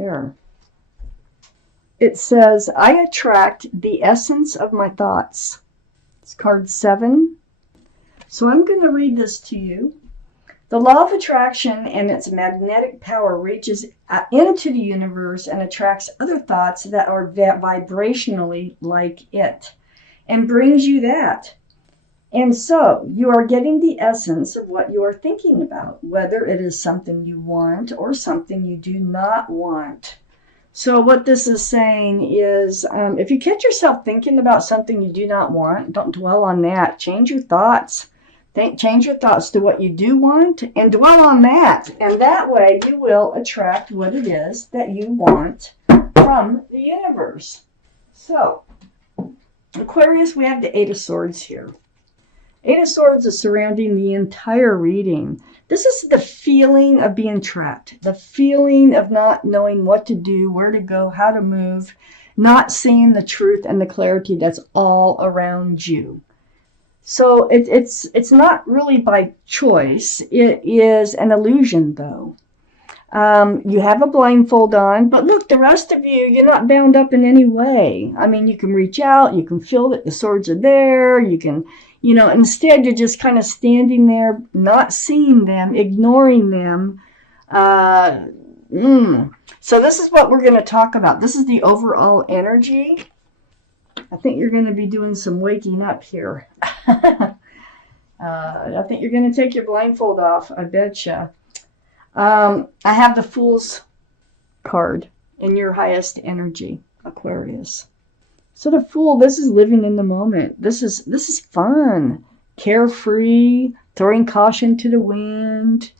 there. It says, I attract the essence of my thoughts. It's card 7. So I'm going to read this to you. The law of attraction and its magnetic power reaches into the universe and attracts other thoughts that are vibrationally like it and brings you that. And so you are getting the essence of what you are thinking about, whether it is something you want or something you do not want. So what this is saying is, if you catch yourself thinking about something you do not want, don't dwell on that. Change your thoughts. Change your thoughts to what you do want and dwell on that. And that way you will attract what it is that you want from the universe. So, Aquarius, we have the 8 of Swords here. 8 of Swords is surrounding the entire reading. This is the feeling of being trapped, the feeling of not knowing what to do, where to go, how to move, not seeing the truth and the clarity that's all around you. So it's not really by choice. It is an illusion, though. You have a blindfold on, but look, the rest of you, you're not bound up in any way. I mean, you can reach out, you can feel that the swords are there, you can, instead you're just kind of standing there, not seeing them, ignoring them. So this is what we're going to talk about. This is the overall energy. I think you're going to be doing some waking up here. I think you're going to take your blindfold off, I betcha. I have the Fool's card in your highest energy, Aquarius. So the Fool, this is living in the moment. This is fun, carefree, throwing caution to the wind,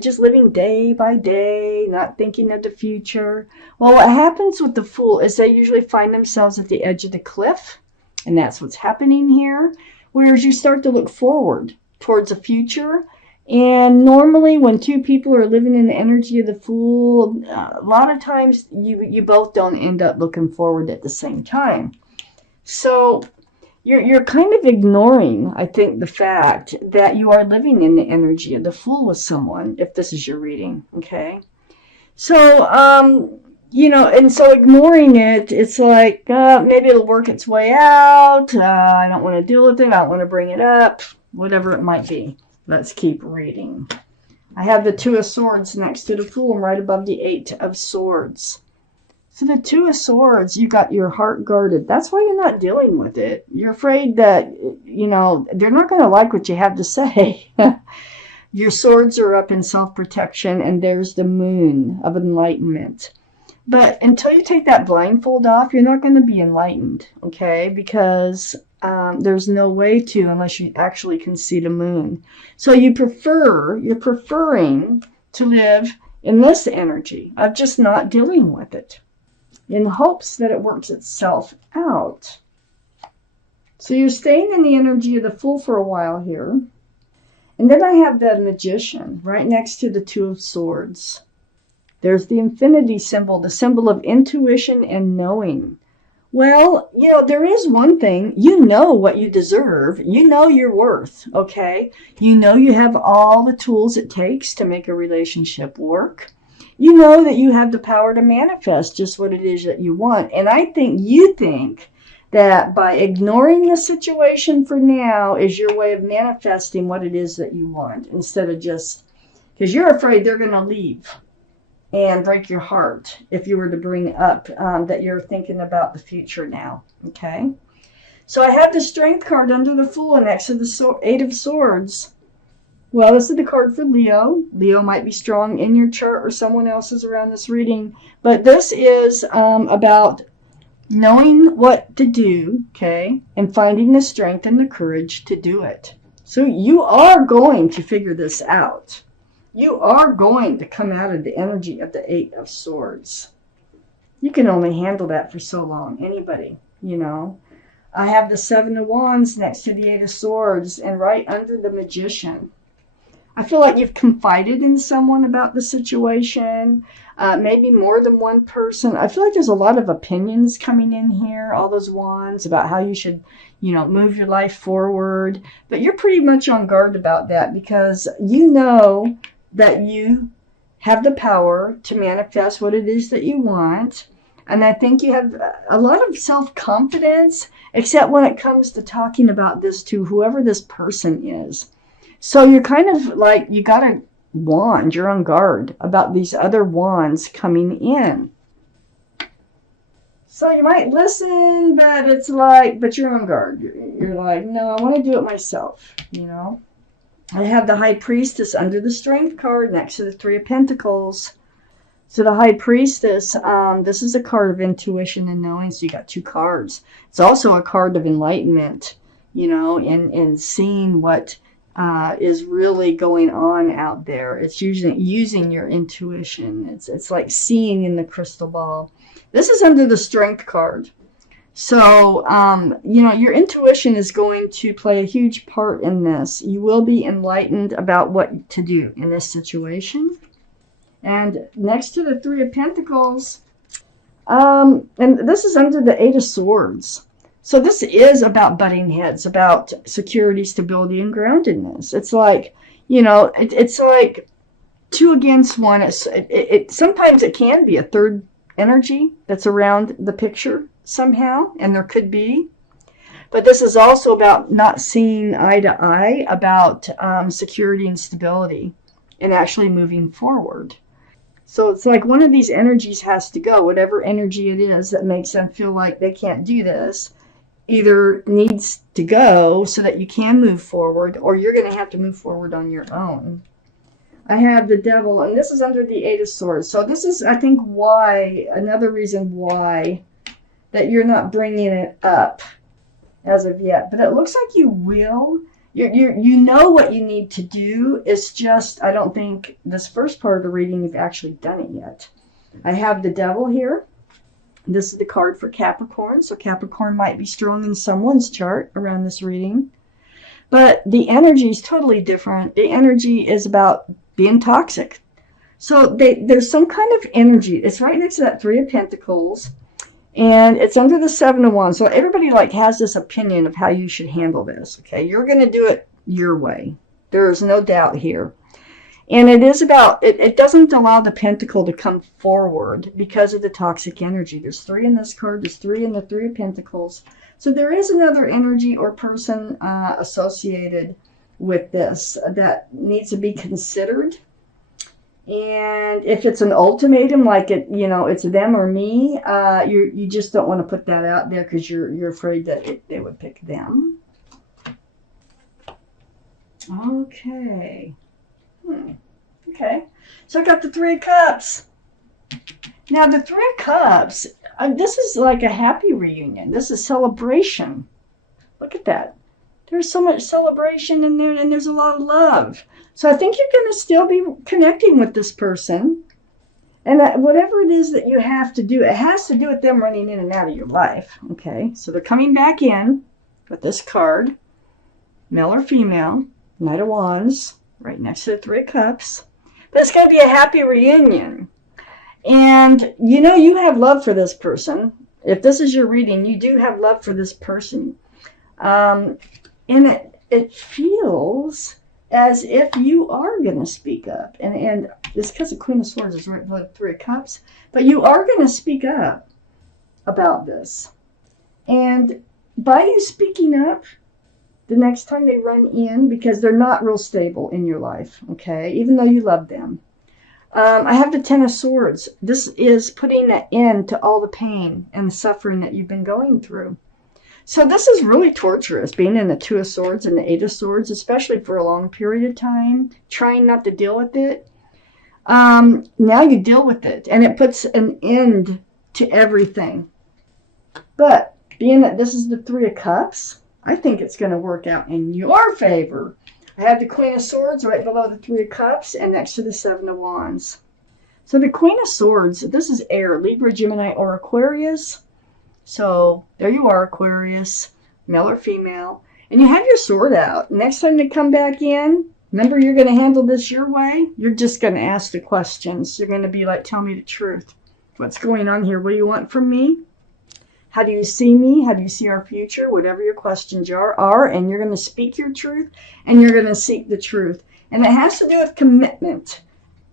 just living day by day, not thinking of the future. Well, what happens with the Fool is they usually find themselves at the edge of the cliff, and that's what's happening here. Whereas you start to look forward towards the future. And normally when two people are living in the energy of the Fool, a lot of times you both don't end up looking forward at the same time. So you're kind of ignoring, I think, the fact that you are living in the energy of the Fool with someone, if this is your reading, okay? So, and so ignoring it, it's like, maybe it'll work its way out. I don't want to deal with it. I don't want to bring it up, whatever it might be. Let's keep reading. I have the 2 of Swords next to the Fool and right above the 8 of Swords. So the 2 of Swords, you got your heart guarded. That's why you're not dealing with it. You're afraid that, they're not going to like what you have to say. Your swords are up in self-protection, and there's the Moon of enlightenment. But until you take that blindfold off, you're not going to be enlightened, okay? Because there's no way to unless you actually can see the moon. So you're preferring to live in this energy of just not dealing with it in hopes that it works itself out. So you're staying in the energy of the Fool for a while here. And then I have the Magician right next to the 2 of Swords. There's the infinity symbol, the symbol of intuition and knowing. Well, there is one thing. You know what you deserve. You know your worth, okay? You know you have all the tools it takes to make a relationship work. You know that you have the power to manifest just what it is that you want. And I think you think that by ignoring the situation for now is your way of manifesting what it is that you want, instead of just, because you're afraid they're going to leave and break your heart if you were to bring up that you're thinking about the future now, okay? So I have the Strength card under the Fool next to the 8 of Swords. Well, this is the card for Leo. Leo might be strong in your chart or someone else's around this reading. But this is about knowing what to do, okay, and finding the strength and the courage to do it. So you are going to figure this out. You are going to come out of the energy of the 8 of Swords. You can only handle that for so long. Anybody, I have the 7 of Wands next to the 8 of Swords and right under the Magician. I feel like you've confided in someone about the situation, maybe more than one person. I feel like there's a lot of opinions coming in here, all those wands, about how you should, move your life forward. But you're pretty much on guard about that because you know that you have the power to manifest what it is that you want. And I think you have a lot of self-confidence, except when it comes to talking about this to whoever this person is. So you're kind of like, you got a wand, you're on guard about these other wands coming in. So you might listen, but it's like, but you're on guard. You're like, no, I want to do it myself, you know. I have the High Priestess under the Strength card next to the Three of Pentacles. So the High Priestess, this is a card of intuition and knowing. So you got 2 cards. It's also a card of enlightenment, you know, and seeing what is really going on out there. It's using your intuition. It's like seeing in the crystal ball. This is under the Strength card. So, you know, your intuition is going to play a huge part in this. You will be enlightened about what to do in this situation. And next to the Three of Pentacles, and this is under the Eight of Swords. So this is about butting heads, about security, stability, and groundedness. It's like, you know, it's like 2 against 1. Sometimes it can be a third energy that's around the picture somehow, and there could be. But this is also about not seeing eye to eye about security and stability and actually moving forward. So it's like one of these energies has to go, whatever energy it is that makes them feel like they can't do this, either needs to go so that you can move forward, or you're going to have to move forward on your own. I have the Devil, and this is under the Eight of Swords. So this is, I think, why, another reason why that you're not bringing it up as of yet. But it looks like you will. You know what you need to do. It's just, I don't think this first part of the reading you've actually done it yet. I have the Devil here. This is the card for Capricorn. So Capricorn might be strong in someone's chart around this reading. But the energy is totally different. The energy is about being toxic. So there's some kind of energy. It's right next to that Three of Pentacles. And it's under the Seven of Wands. So everybody like has this opinion of how you should handle this. Okay, you're going to do it your way. There is no doubt here. And it is about, it doesn't allow the pentacle to come forward because of the toxic energy. There's 3 in this card. There's 3 in the Three of Pentacles. So there is another energy or person associated with this that needs to be considered. And if it's an ultimatum, like it, you know, it's them or me, you just don't want to put that out there because you're afraid that they would pick them. Okay. Okay. So I got the Three of Cups. Now the Three of Cups, this is like a happy reunion. This is celebration. Look at that. There's so much celebration in there, and there's a lot of love. So I think you're going to still be connecting with this person. And whatever it is that you have to do, it has to do with them running in and out of your life. Okay, so they're coming back in with this card, male or female, Knight of Wands, right next to the Three of Cups. But it's going to be a happy reunion. And you know you have love for this person. If this is your reading, you do have love for this person. And it feels as if you are going to speak up. And it's because the Queen of Swords is right below the Three of Cups. But you are going to speak up about this. And by you speaking up, the next time they run in, because they're not real stable in your life, okay, even though you love them. I have the Ten of Swords. This is putting an end to all the pain and the suffering that you've been going through. So this is really torturous, being in the Two of Swords and the Eight of Swords, especially for a long period of time, trying not to deal with it. Now you deal with it, and it puts an end to everything. But being that this is the Three of Cups, I think it's going to work out in your favor. I have the Queen of Swords right below the Three of Cups and next to the Seven of Wands. So the Queen of Swords, this is air, Libra, Gemini, or Aquarius. So there you are, Aquarius, male or female. And you have your sword out. Next time they come back in, remember you're going to handle this your way. You're just going to ask the questions. You're going to be like, tell me the truth. What's going on here? What do you want from me? How do you see me? How do you see our future? Whatever your questions are, and you're going to speak your truth, and you're going to seek the truth. And it has to do with commitment.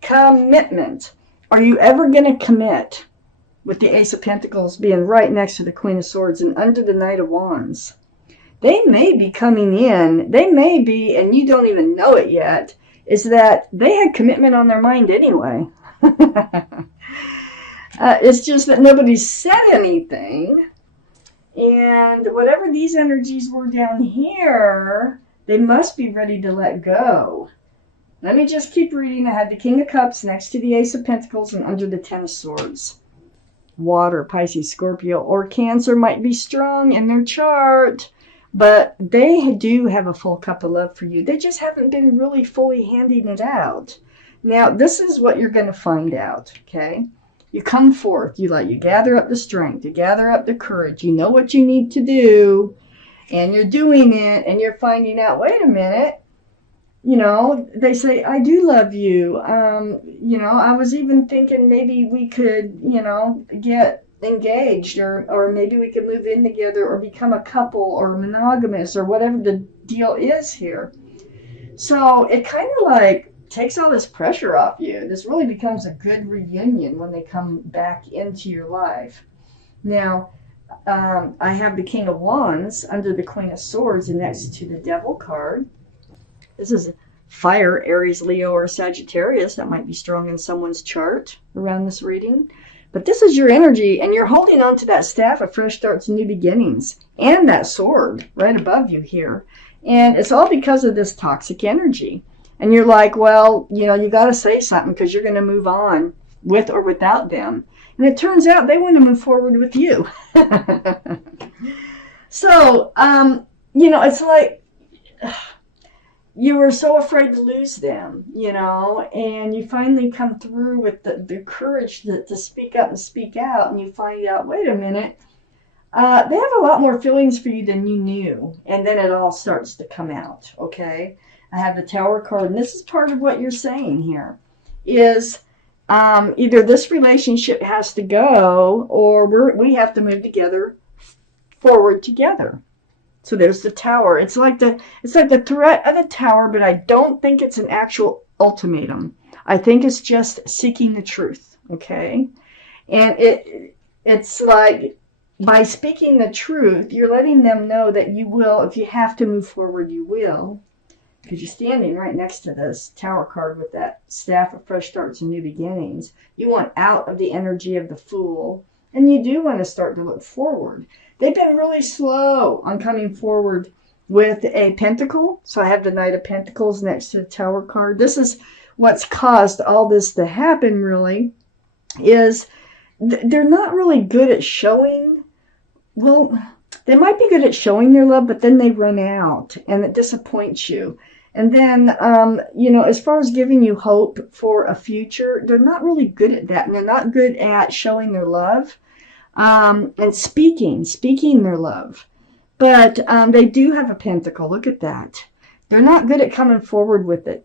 Commitment. Are you ever going to commit? With the Ace of Pentacles being right next to the Queen of Swords and under the Knight of Wands. They may be coming in. They may be, and you don't even know it yet, is that they had commitment on their mind anyway. It's just that nobody said anything. And whatever these energies were down here, they must be ready to let go. Let me just keep reading. I had the King of Cups next to the Ace of Pentacles and under the Ten of Swords. Water, Pisces, Scorpio, or Cancer might be strong in their chart, but they do have a full cup of love for you. They just haven't been really fully handing it out. Now, this is what you're going to find out, okay? You come forth, you gather up the strength, you gather up the courage, you know what you need to do, and you're doing it, and you're finding out, wait a minute, you know, they say, I do love you. You know, I was even thinking maybe we could, you know, get engaged or maybe we could move in together or become a couple or monogamous or whatever the deal is here. So it kind of like takes all this pressure off you. This really becomes a good reunion when they come back into your life. Now, I have the King of Wands under the Queen of Swords and next to the Devil card. This is fire, Aries, Leo, or Sagittarius. That might be strong in someone's chart around this reading. But this is your energy, and you're holding on to that staff of fresh starts and new beginnings, and that sword right above you here. And it's all because of this toxic energy. And you're like, well, you know, you got to say something because you're going to move on with or without them. And it turns out they want to move forward with you. So, you know, it's like you were so afraid to lose them, you know, and you finally come through with the courage to speak up and speak out, and you find out, wait a minute, they have a lot more feelings for you than you knew, and then it all starts to come out, okay? I have the Tower card, and this is part of what you're saying here, is either this relationship has to go, or we have to move together, forward together. So there's the Tower. It's like the threat of the Tower, but I don't think it's an actual ultimatum. I think it's just seeking the truth, okay? And it's like by speaking the truth, you're letting them know that you will, if you have to move forward, you will. Because you're standing right next to this Tower card with that staff of fresh starts and new beginnings. You want out of the energy of the Fool, and you do want to start to look forward. They've been really slow on coming forward with a pentacle. So I have the Knight of Pentacles next to the Tower card. This is what's caused all this to happen, really, is they're not really good at showing. Well, they might be good at showing their love, but then they run out, and it disappoints you. And then, you know, as far as giving you hope for a future, they're not really good at that. And they're not good at showing their love and speaking their love. But they do have a pentacle. Look at that. They're not good at coming forward with it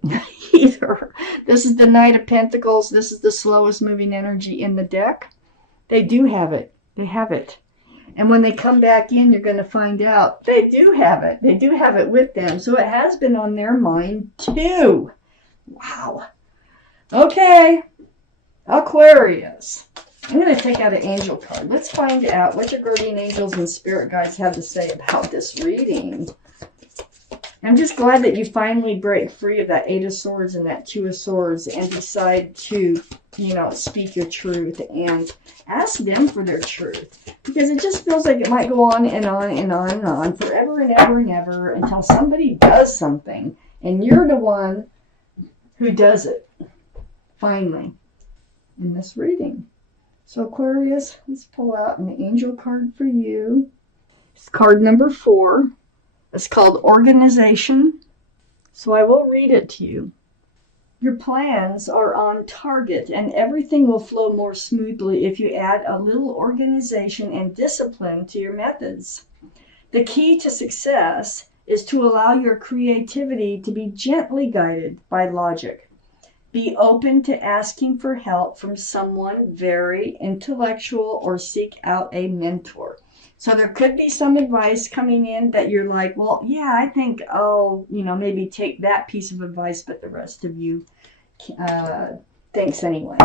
either. This is the Knight of Pentacles. This is the slowest moving energy in the deck. They do have it. They have it. And when they come back in, you're going to find out they do have it. They do have it with them. So it has been on their mind too. Wow. Okay. Aquarius. I'm going to take out an angel card. Let's find out what your guardian angels and spirit guides have to say about this reading. I'm just glad that you finally break free of that Eight of Swords and that Two of Swords and decide to, you know, speak your truth and ask them for their truth. Because it just feels like it might go on and on and on and on forever and ever and ever until somebody does something. And you're the one who does it, finally, in this reading. So Aquarius, let's pull out an angel card for you. It's card number 4. It's called Organization. So I will read it to you. Your plans are on target and everything will flow more smoothly if you add a little organization and discipline to your methods. The key to success is to allow your creativity to be gently guided by logic. Be open to asking for help from someone very intellectual or seek out a mentor. So there could be some advice coming in that you're like, well, yeah, I think I'll, maybe take that piece of advice, but the rest of you think Thanks anyway.